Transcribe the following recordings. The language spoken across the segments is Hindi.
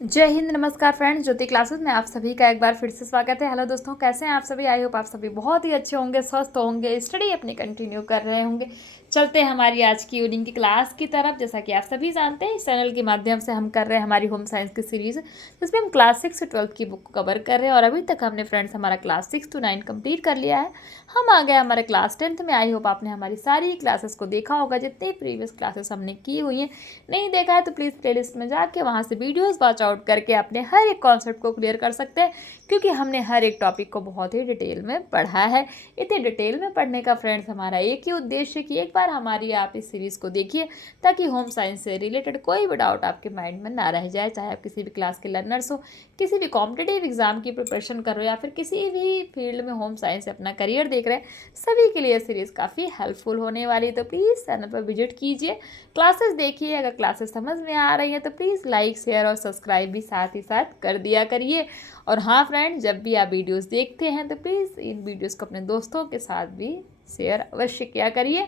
जय हिंद, नमस्कार फ्रेंड्स। ज्योति क्लासेस में आप सभी का एक बार फिर से स्वागत है। हेलो दोस्तों, कैसे हैं आप सभी? आई होप आप सभी बहुत ही अच्छे होंगे, स्वस्थ होंगे, स्टडी अपनी कंटिन्यू कर रहे होंगे। चलते हैं हमारी आज की इवनिंग की क्लास की तरफ। जैसा कि आप सभी जानते हैं, इस चैनल के माध्यम से हम कर रहे हैं हमारी होम साइंस की सीरीज़, जिसमें हम क्लास 6 से 12 की बुक कवर कर रहे हैं। और अभी तक हमने फ्रेंड्स हमारा क्लास 6 to 9 कंप्लीट कर लिया है। हम आ गए हमारे क्लास 10th में। आई होप आपने हमारी सारी क्लासेस को देखा होगा, जितनी प्रीवियस क्लासेस हमने की हुई हैं। नहीं देखा है तो प्लीज़ प्लेलिस्ट में जाके वहाँ से वीडियोस वॉच आउट करके अपने हर एक कॉन्सेप्ट को क्लियर कर सकते हैं, क्योंकि हमने हर एक टॉपिक को बहुत ही डिटेल में पढ़ा है। इतने डिटेल में पढ़ने का फ्रेंड्स हमारा एक ही उद्देश्य कि एक बार हमारी आप इस सीरीज़ को देखिए, ताकि होम साइंस से रिलेटेड कोई भी डाउट आपके माइंड में ना रह जाए। चाहे आप किसी भी क्लास के लर्नर्स हो, किसी भी कॉम्पिटिटिव एग्जाम की प्रिपरेशन कर रहे हो, या फिर किसी भी फील्ड में होम साइंस से अपना करियर देख रहे हैं, सभी के लिए सीरीज़ काफ़ी हेल्पफुल होने वाली है। तो प्लीज़ चैनल पर विजिट कीजिए, क्लासेस देखिए। अगर क्लासेस समझ में आ रही हैं तो प्लीज़ लाइक, शेयर और सब्सक्राइब भी साथ ही साथ कर दिया करिए। और हाँ फ्रेंड्स, जब भी आप वीडियोस देखते हैं तो प्लीज़ इन वीडियोस को अपने दोस्तों के साथ भी शेयर अवश्य किया करिए।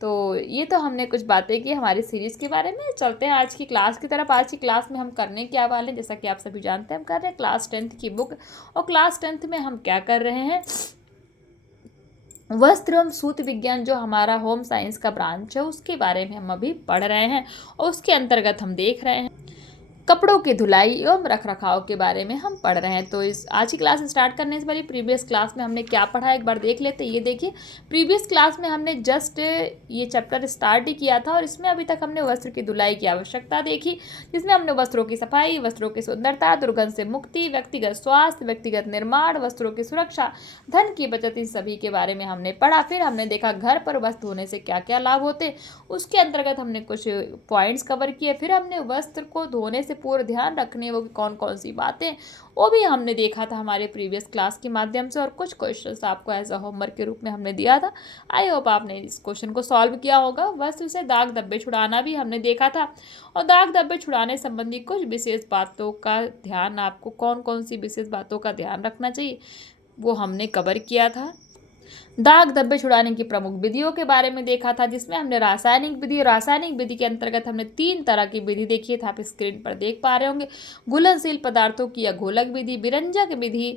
तो ये तो हमने कुछ बातें की हमारी सीरीज़ के बारे में। चलते हैं आज की क्लास की तरफ। आज की क्लास में हम करने क्या वाले हैं, जैसा कि आप सभी जानते हैं, हम कर रहे हैं क्लास 10th की बुक। और क्लास 10th में हम क्या कर रहे हैं, वस्त्र एवं सूत विज्ञान, जो हमारा होम साइंस का ब्रांच है, उसके बारे में हम अभी पढ़ रहे हैं। और उसके अंतर्गत हम देख रहे हैं कपड़ों की धुलाई एवं रख रखाव के बारे में हम पढ़ रहे हैं। तो इस आज की क्लास स्टार्ट करने से पहले प्रीवियस क्लास में हमने क्या पढ़ा एक बार देख लेते हैं। ये देखिए, प्रीवियस क्लास में हमने जस्ट ये चैप्टर स्टार्ट ही किया था, और इसमें अभी तक हमने वस्त्र की धुलाई की आवश्यकता देखी, जिसमें हमने वस्त्रों की सफाई, वस्त्रों की सुंदरता, दुर्गंध से मुक्ति, व्यक्तिगत स्वास्थ्य, व्यक्तिगत निर्माण, वस्त्रों की सुरक्षा, धन की बचत, इन सभी के बारे में हमने पढ़ा। फिर हमने देखा घर पर वस्त्र धोने से क्या क्या लाभ होते, उसके अंतर्गत हमने कुछ पॉइंट्स कवर किए। फिर हमने वस्त्र को धोने से पूरा ध्यान रखने वो कौन कौन सी बातें, वो भी हमने देखा था हमारे प्रीवियस क्लास के माध्यम से। और कुछ क्वेश्चंस आपको एज अ होमवर्क के रूप में हमने दिया था। आई होप आपने इस क्वेश्चन को सॉल्व किया होगा। वस्त्र से दाग धब्बे छुड़ाना भी हमने देखा था, और दाग धब्बे छुड़ाने संबंधी कुछ विशेष बातों का ध्यान, आपको कौन कौन सी विशेष बातों का ध्यान रखना चाहिए, वो हमने कवर किया था। दाग धब्बे छुड़ाने की प्रमुख विधियों के बारे में देखा था, जिसमें हमने रासायनिक विधि के अंतर्गत हमने 3 तरह की विधि देखी थी, आप स्क्रीन पर देख पा रहे होंगे। घुलनशील पदार्थों की या घोलक विधि, विरंजक विधि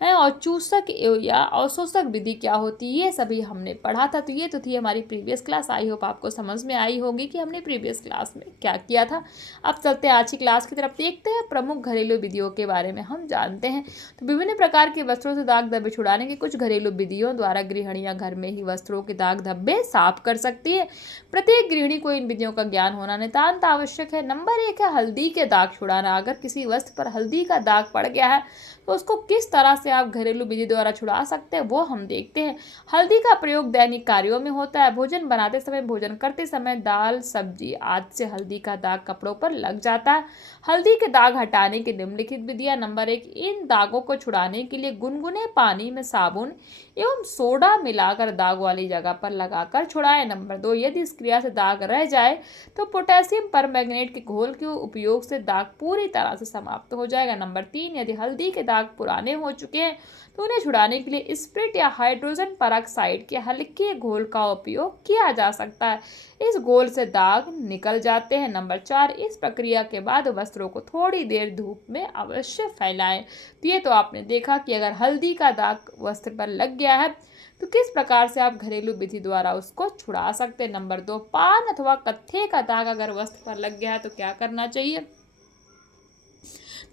है, और चूसक या अवशोषक विधि क्या होती है, ये सभी हमने पढ़ा था। तो ये तो थी हमारी प्रीवियस क्लास। आई होप आपको समझ में आई होगी कि हमने प्रीवियस क्लास में क्या किया था। अब चलते हैं आज की क्लास की तरफ, देखते हैं प्रमुख घरेलू विधियों के बारे में हम जानते हैं। तो विभिन्न प्रकार के वस्त्रों से दाग धब्बे छुड़ाने की कुछ घरेलू विधियों द्वारा गृहिणियां घर में ही वस्त्रों के दाग धब्बे साफ कर सकती है। प्रत्येक गृहिणी को इन विधियों का ज्ञान होना नितांत आवश्यक है। नंबर 1 है हल्दी के दाग छुड़ाना। अगर किसी वस्त्र पर हल्दी का दाग पड़ गया है तो उसको किस तरह से आप घरेलू विधि द्वारा छुड़ा सकते हैं, वो हम देखते हैं। हल्दी का प्रयोग दैनिक कार्यों में होता है। भोजन बनाते समय, भोजन करते समय, दाल सब्जी आदि से हल्दी का दाग कपड़ों पर लग जाता है। हल्दी के दाग हटाने की निम्नलिखित विधियां। नंबर 1, इन दागों को छुड़ाने के लिए गुनगुने पानी में साबुन एवं सोडा मिलाकर दाग वाली जगह पर लगाकर छुड़ाएं। नंबर 2, यदि इस क्रिया से दाग रह जाए तो पोटेशियम परमैंगनेट के घोल के उपयोग से दाग पूरी तरह से समाप्त हो जाएगा। नंबर 3, यदि हल्दी के दाग पुराने हो चुके हैं तो उन्हें छुड़ाने के लिए स्प्रिट या हाइड्रोजन पेरोक्साइड के हल्के घोल का उपयोग किया जा सकता है। इस घोल से दाग निकल जाते हैं। नंबर 4, इस प्रक्रिया के बाद वस्त्रों को थोड़ी देर धूप में अवश्य फैलाएं। तो ये तो आपने देखा कि अगर हल्दी का दाग वस्त्र पर लग गया है तो किस प्रकार से आप घरेलू विधि द्वारा उसको छुड़ा सकते हैं। नंबर 2, पान अथवा कत्थे का दाग अगर वस्त्र पर लग गया है तो क्या करना चाहिए।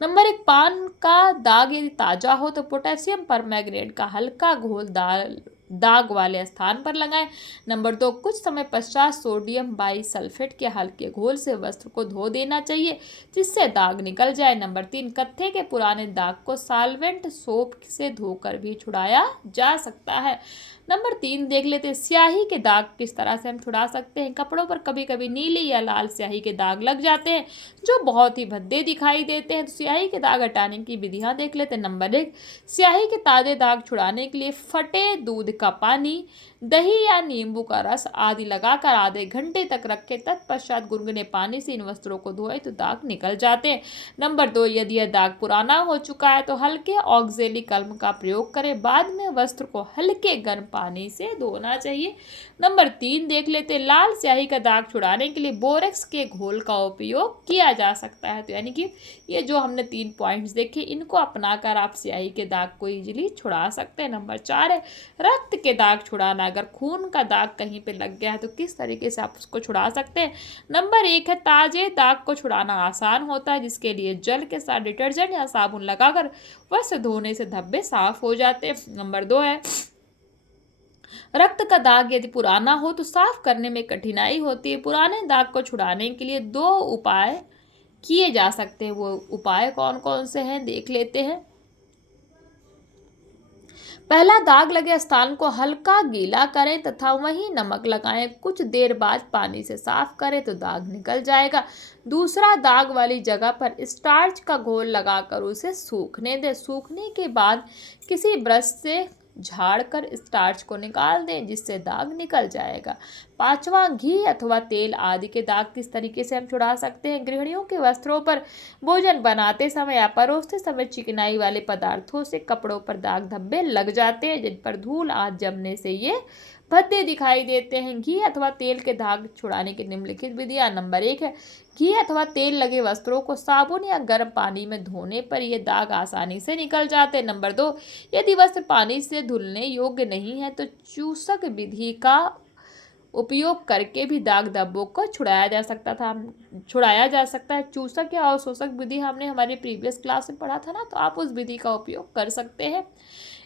नंबर 1, पान का दाग यदि ताजा हो तो पोटेशियम परमैंगनेट का हल्का घोल दाग वाले स्थान पर लगाएं। नंबर 2, कुछ समय पश्चात सोडियम बाइसल्फेट के हल्के घोल से वस्त्र को धो देना चाहिए, जिससे दाग निकल जाए। नंबर 3, कत्थे के पुराने दाग को सॉल्वेंट सोप से धोकर भी छुड़ाया जा सकता है। नंबर 3 देख लेते हैं, स्याही के दाग किस तरह से हम छुड़ा सकते हैं। कपड़ों पर कभी कभी नीली या लाल स्याही के दाग लग जाते हैं, जो बहुत ही भद्दे दिखाई देते हैं। तो स्याही के दाग हटाने की विधियां देख लेते हैं। नंबर 1, स्याही के ताजे दाग छुड़ाने के लिए फटे दूध का पानी, दही या नींबू का रस आदि लगाकर आधे घंटे तक रखें। तत्पश्चात गुनगुने पानी से इन वस्त्रों को धोएं तो दाग निकल जाते हैं। नंबर 2, यदि यह दाग पुराना हो चुका है तो हल्के ऑक्जेलिक अम्ल का प्रयोग करें। बाद में वस्त्र को हल्के गर्म पानी से धोना चाहिए। नंबर 3 देख लेते हैं, लाल स्याही का दाग छुड़ाने के लिए बोरेक्स के घोल का उपयोग किया जा सकता है। तो यानी कि ये जो हमने 3 पॉइंट्स देखे, इनको अपनाकर आप स्याही के दाग को इजीली छुड़ा सकते हैं। नंबर 4 है रक्त के दाग छुड़ाना। अगर खून का दाग कहीं पे लग गया है तो किस तरीके से आप उसको छुड़ा सकते हैं। नंबर 1 है ताजे दाग को छुड़ाना आसान होता है, जिसके लिए जल के साथ डिटर्जेंट या साबुन लगाकर वस्त्र धोने से धब्बे साफ हो जाते हैं। नंबर 2 है रक्त का दाग यदि पुराना हो तो साफ करने में कठिनाई होती है। पुराने दाग को छुड़ाने के लिए 2 उपाय किए जा सकते हैं। वो उपाय कौन कौन से हैं देख लेते हैं। पहला, दाग लगे स्थान को हल्का गीला करें तथा वहीं नमक लगाएं। कुछ देर बाद पानी से साफ करें तो दाग निकल जाएगा। दूसरा, दाग वाली जगह पर स्टार्च का घोल लगाकर उसे सूखने दें। सूखने के बाद किसी ब्रश से झाड़कर स्टार्च को निकाल दें, जिससे दाग निकल जाएगा। पांचवा, घी अथवा तेल आदि के दाग किस तरीके से हम छुड़ा सकते हैं। गृहिणियों के वस्त्रों पर भोजन बनाते समय या परोसते समय चिकनाई वाले पदार्थों से कपड़ों पर दाग धब्बे लग जाते हैं, जिन पर धूल आदि जमने से ये भद्दे दिखाई देते हैं। घी अथवा तेल के दाग छुड़ाने की निम्नलिखित विधियां। नंबर 1 है घी अथवा तेल लगे वस्त्रों को साबुन या गर्म पानी में धोने पर ये दाग आसानी से निकल जाते हैं। नंबर 2, यदि वस्त्र पानी से धुलने योग्य नहीं है तो चूसक विधि का उपयोग करके भी दाग धब्बों को छुड़ाया जा सकता है। चूसक या अवशोषक विधि हमने हमारी प्रीवियस क्लास में पढ़ा था ना, तो आप उस विधि का उपयोग कर सकते हैं।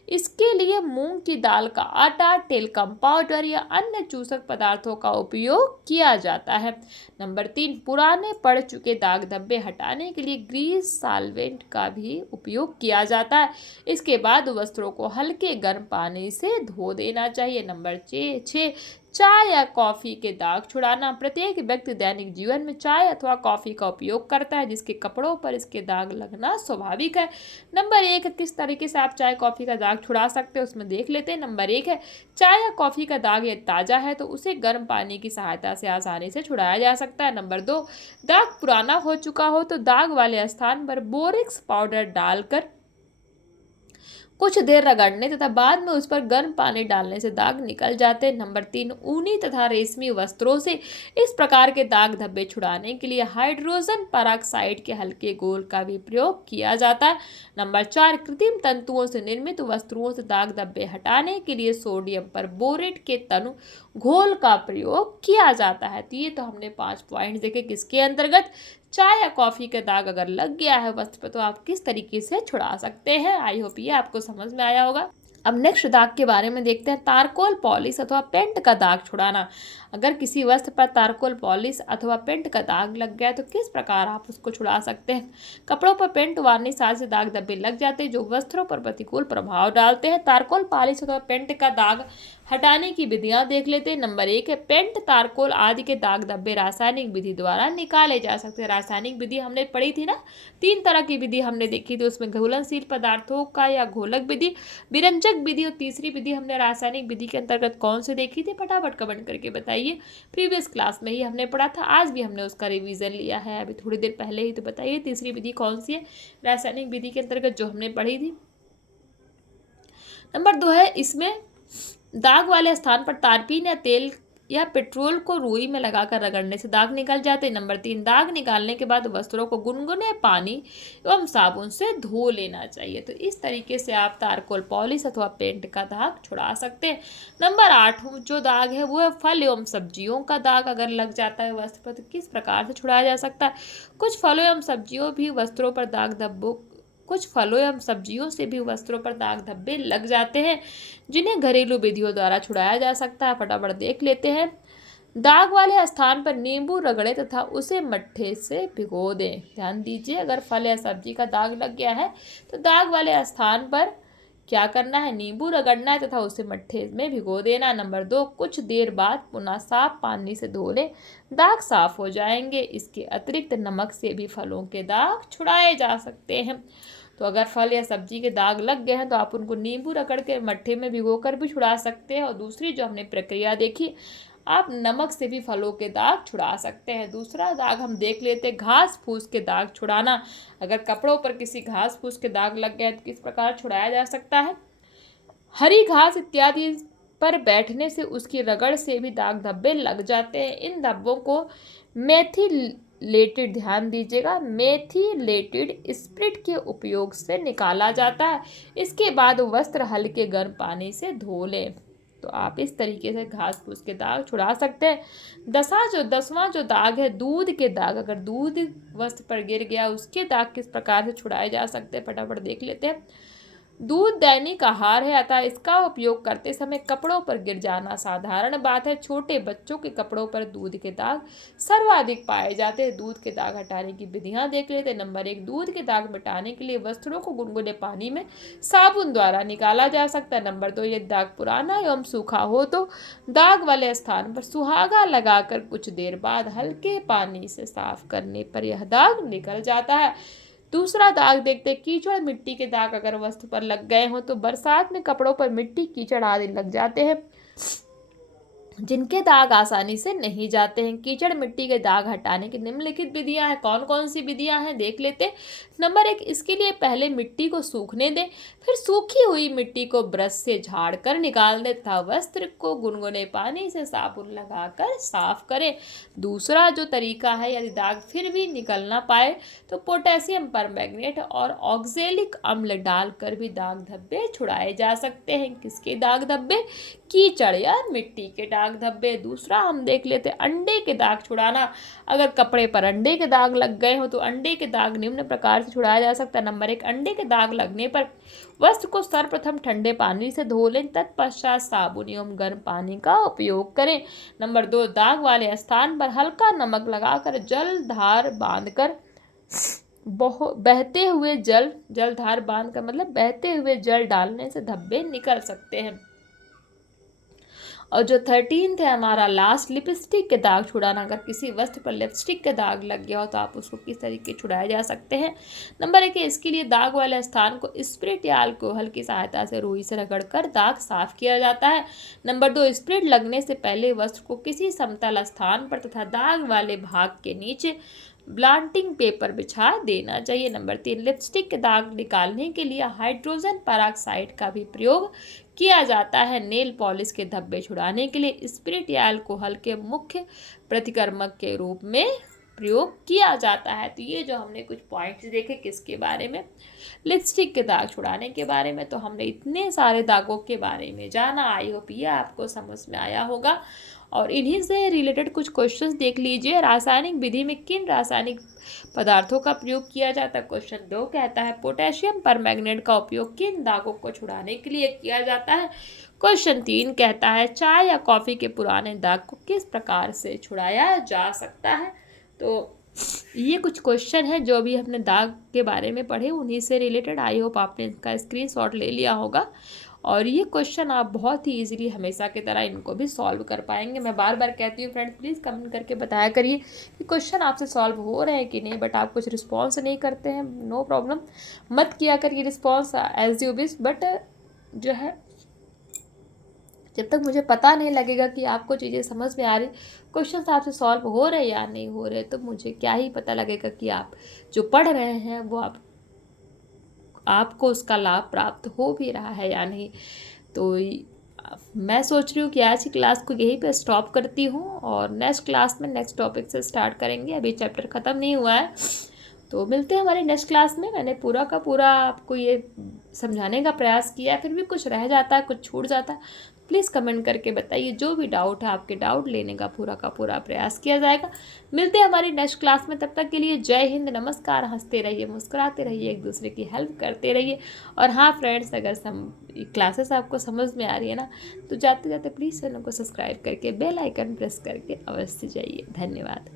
इसके लिए मूंग की दाल का आटा, टेल्कम पाउडर या अन्य चूसक पदार्थों का उपयोग किया जाता है। नंबर 3, पुराने पड़ चुके दाग धब्बे हटाने के लिए ग्रीस सॉल्वेंट का भी उपयोग किया जाता है। इसके बाद वस्त्रों को हल्के गर्म पानी से धो देना चाहिए। नंबर 6, चाय या कॉफ़ी के दाग छुड़ाना। प्रत्येक व्यक्ति दैनिक जीवन में चाय अथवा कॉफ़ी का उपयोग करता है, जिसके कपड़ों पर इसके दाग लगना स्वाभाविक है। नंबर 1, किस तरीके से आप चाय कॉफ़ी का दाग छुड़ा सकते हैं उसमें देख लेते हैं। नंबर 1 है चाय या कॉफ़ी का दाग यदि ताज़ा है तो उसे गर्म पानी की सहायता से आसानी से छुड़ाया जा सकता है। नंबर 2, दाग पुराना हो चुका हो तो दाग वाले स्थान पर बोरेक्स पाउडर डालकर कुछ देर रगड़ने तथा बाद में उस पर गर्म पानी डालने से दाग निकल जाते हैं। नंबर 3, ऊनी तथा रेशमी वस्त्रों से इस प्रकार के दाग धब्बे छुड़ाने के लिए हाइड्रोजन पेरोक्साइड के हल्के घोल का भी प्रयोग किया जाता है। नंबर 4, कृत्रिम तंतुओं से निर्मित वस्त्रों से दाग धब्बे हटाने के लिए सोडियम परबोरेट के तनु घोल का प्रयोग किया जाता है। तो ये तो हमने 5 पॉइंट देखे किसके अंतर्गत। चाय या कॉफ़ी का दाग अगर लग गया है वस्त्र पर तो आप किस तरीके से छुड़ा सकते हैं। आई होप ये आपको समझ में आया होगा। अब नेक्स्ट दाग के बारे में देखते हैं, तारकोल पॉलिश अथवा पेंट का दाग छुड़ाना। अगर किसी वस्त्र पर तारकोल पॉलिश अथवा पेंट का दाग लग गया तो किस प्रकार आप उसको छुड़ा सकते हैं। कपड़ों पर पेंट वार्निश आदि से दाग धब्बे लग जाते हैं जो वस्त्रों पर प्रतिकूल प्रभाव डालते हैं। तारकोल पॉलिश अथवा पेंट का दाग हटाने की विधियां देख लेते हैं। नंबर 1 है पेंट, तारकोल आदि के दाग धब्बे रासायनिक विधि द्वारा निकाले जा सकते हैं। रासायनिक विधि हमने पढ़ी थी ना, 3 तरह की विधि हमने देखी थी, उसमें घुलनशील पदार्थों का या घोलक विधि, विरंजक विधि और तीसरी विधि हमने रासायनिक विधि के अंतर्गत कौन से देखी थी, फटाफट कमेंट करके बताइए। प्रीवियस क्लास में ही हमने पढ़ा था, आज भी हमने उसका रिवीजन लिया है अभी थोड़ी देर पहले ही। तो बताइए तीसरी विधि कौन सी है रासायनिक विधि के अंतर्गत जो हमने पढ़ी थी। नंबर 2 है, इसमें दाग वाले स्थान पर तारपीन या तेल या पेट्रोल को रुई में लगाकर रगड़ने से दाग निकल जाते हैं। नंबर 3, दाग निकालने के बाद वस्त्रों को गुनगुने पानी एवं साबुन से धो लेना चाहिए। तो इस तरीके से आप तारकोल पॉलिश अथवा पेंट का दाग छुड़ा सकते हैं। नंबर 8 जो दाग है वो है फल एवं सब्जियों का दाग अगर लग जाता है वस्त्र पर तो किस प्रकार से छुड़ाया जा सकता है। कुछ फलों एवं सब्जियों भी वस्त्रों पर दाग धब्बों कुछ फलों एवं सब्जियों से भी वस्त्रों पर दाग धब्बे लग जाते हैं, जिन्हें घरेलू विधियों द्वारा छुड़ाया जा सकता है। फटाफट देख लेते हैं। दाग वाले स्थान पर नींबू रगड़े तथा उसे मट्ठे से भिगो दें। ध्यान दीजिए, अगर फल या सब्जी का दाग लग गया है तो दाग वाले स्थान पर क्या करना है, नींबू रगड़ना है तथा उसे मट्ठे में भिगो देना। नंबर 2, कुछ देर बाद पुनः साफ पानी से धो लें, दाग साफ हो जाएंगे। इसके अतिरिक्त नमक से भी फलों के दाग छुड़ाए जा सकते हैं। तो अगर फल या सब्जी के दाग लग गए हैं तो आप उनको नींबू रगड़ के मट्ठे में भिगोकर भी छुड़ा सकते हैं। और दूसरी जो हमने प्रक्रिया देखी, आप नमक से भी फलों के दाग छुड़ा सकते हैं। दूसरा दाग हम देख लेते हैं, घास फूस के दाग छुड़ाना। अगर कपड़ों पर किसी घास फूस के दाग लग गए तो किस प्रकार छुड़ाया जा सकता है। हरी घास इत्यादि पर बैठने से उसकी रगड़ से भी दाग धब्बे लग जाते हैं। इन धब्बों को मेथिलेटेड, ध्यान दीजिएगा, मेथिलेटेड स्प्रिट के उपयोग से निकाला जाता है। इसके बाद वस्त्र हल्के गर्म पानी से धो लें। तो आप इस तरीके से घास फूस के दाग छुड़ा सकते हैं। 10वां जो दाग है, दूध के दाग। अगर दूध वस्त्र पर गिर गया, उसके दाग किस प्रकार से छुड़ाए जा सकते हैं, फटाफट देख लेते हैं। दूध दैनिक आहार है, अतः इसका उपयोग करते समय कपड़ों पर गिर जाना साधारण बात है। छोटे बच्चों के कपड़ों पर दूध के दाग सर्वाधिक पाए जाते हैं। दूध के दाग हटाने की विधियां देख लेते हैं। नंबर 1, दूध के दाग मिटाने के लिए वस्त्रों को गुनगुने पानी में साबुन द्वारा निकाला जा सकता है। नंबर 2, यदि दाग पुराना एवं सूखा हो तो दाग वाले स्थान पर सुहागा लगाकर कुछ देर बाद हल्के पानी से साफ करने पर यह दाग निकल जाता है। दूसरा दाग देखते हैं, कीचड़ मिट्टी के दाग अगर वस्त्र पर लग गए हों तो बरसात में कपड़ों पर मिट्टी कीचड़ आदि लग जाते हैं, जिनके दाग आसानी से नहीं जाते हैं। कीचड़ मिट्टी के दाग हटाने की निम्नलिखित विधियां हैं। कौन कौन सी विधियां हैं देख लेते हैं। नंबर 1, इसके लिए पहले मिट्टी को सूखने दें, फिर सूखी हुई मिट्टी को ब्रश से झाड़ कर निकाल दें तथा वस्त्र को गुनगुने पानी से साबुन लगाकर साफ करें। दूसरा जो तरीका है, यदि दाग फिर भी निकल ना पाए तो पोटेशियम परमैंगनेट और ऑक्जेलिक अम्ल डालकर भी दाग धब्बे छुड़ाए जा सकते हैं। किसके दाग धब्बे? कीचड़ या मिट्टी के दाग धब्बे। दूसरा हम देख लेते हैं, अंडे के दाग छुड़ाना। अगर कपड़े पर अंडे के दाग लग गए हो तो अंडे के दाग निम्न प्रकार से छुड़ाया जा सकता है। नंबर 1, अंडे के दाग लगने पर वस्त्र को सर्वप्रथम ठंडे पानी से धो लें, तत्पश्चात साबुन एवं गर्म पानी का उपयोग करें। नंबर 2, दाग वाले स्थान पर हल्का नमक लगाकर जलधार बांधकर बहते हुए जलधार बांध कर मतलब बहते हुए जल डालने से धब्बे निकल सकते हैं। और जो 13 है हमारा लास्ट, लिपस्टिक के दाग छुड़ाना। अगर किसी वस्त्र पर लिपस्टिक के दाग लग गया हो तो आप उसको किस तरीके छुड़ाए जा सकते हैं। नंबर 1 है, इसके लिए दाग वाले स्थान को स्प्रिट या अल्कोहल की सहायता से रुई से रगड़कर दाग साफ किया जाता है। नंबर 2, स्प्रिट लगने से पहले वस्त्र को किसी समतल स्थान पर तथा दाग वाले भाग के नीचे ब्लांटिंग पेपर बिछा देना चाहिए। नंबर 3, लिपस्टिक के दाग निकालने के लिए हाइड्रोजन पेरोक्साइड का भी प्रयोग किया जाता है। नेल पॉलिश के धब्बे छुड़ाने के लिए स्पिरिट या अल्कोहल के मुख्य प्रतिकर्मक के रूप में प्रयोग किया जाता है। तो ये जो हमने कुछ पॉइंट्स देखे किसके बारे में, लिपस्टिक के दाग छुड़ाने के बारे में। तो हमने इतने सारे दागों के बारे में जाना। आई होप ये आपको समझ में आया होगा। और इन्हीं से रिलेटेड कुछ क्वेश्चंस देख लीजिए। रासायनिक विधि में किन रासायनिक पदार्थों का प्रयोग किया जाता है? क्वेश्चन 2 कहता है पोटेशियम परमैंगनेट का उपयोग किन दागों को छुड़ाने के लिए किया जाता है? क्वेश्चन 3 कहता है चाय या कॉफ़ी के पुराने दाग को किस प्रकार से छुड़ाया जा सकता है? तो ये कुछ क्वेश्चन है जो भी हमने दाग के बारे में पढ़े, उन्हीं से रिलेटेड। आई होप आपने इसका स्क्रीनशॉट ले लिया होगा और ये क्वेश्चन आप बहुत ही इजीली हमेशा की तरह इनको भी सॉल्व कर पाएंगे। मैं बार बार कहती हूँ फ्रेंड्स, प्लीज़ कमेंट करके बताया करिए कि क्वेश्चन आपसे सॉल्व हो रहे हैं कि नहीं, बट आप कुछ रिस्पॉन्स नहीं करते हैं। नो प्रॉब्लम, मत किया करिए response as you wish, but जो है जब तक मुझे पता नहीं लगेगा कि आपको चीज़ें समझ में आ रही, क्वेश्चंस आपसे सॉल्व हो रहे या नहीं हो रहे, तो मुझे क्या ही पता लगेगा कि आप जो पढ़ रहे हैं वो आपको उसका लाभ प्राप्त हो भी रहा है या नहीं। तो मैं सोच रही हूँ कि आज की क्लास को यहीं पे स्टॉप करती हूँ और नेक्स्ट क्लास में नेक्स्ट टॉपिक से स्टार्ट करेंगे। अभी चैप्टर ख़त्म नहीं हुआ है, तो मिलते हैं हमारी नेक्स्ट क्लास में। मैंने पूरा का पूरा आपको ये समझाने का प्रयास किया, फिर भी कुछ रह जाता है, कुछ छूट जाता है, प्लीज़ कमेंट करके बताइए। जो भी डाउट है आपके डाउट लेने का पूरा प्रयास किया जाएगा। मिलते हैं हमारी नेक्स्ट क्लास में, तब तक के लिए जय हिंद, नमस्कार। हंसते रहिए, मुस्कुराते रहिए, एक दूसरे की हेल्प करते रहिए। और हाँ फ्रेंड्स, अगर क्लासेस आपको समझ में आ रही है ना, तो जाते जाते प्लीज़ चैनल को सब्सक्राइब करके बेल आइकन प्रेस करके अवश्य जाइए। धन्यवाद।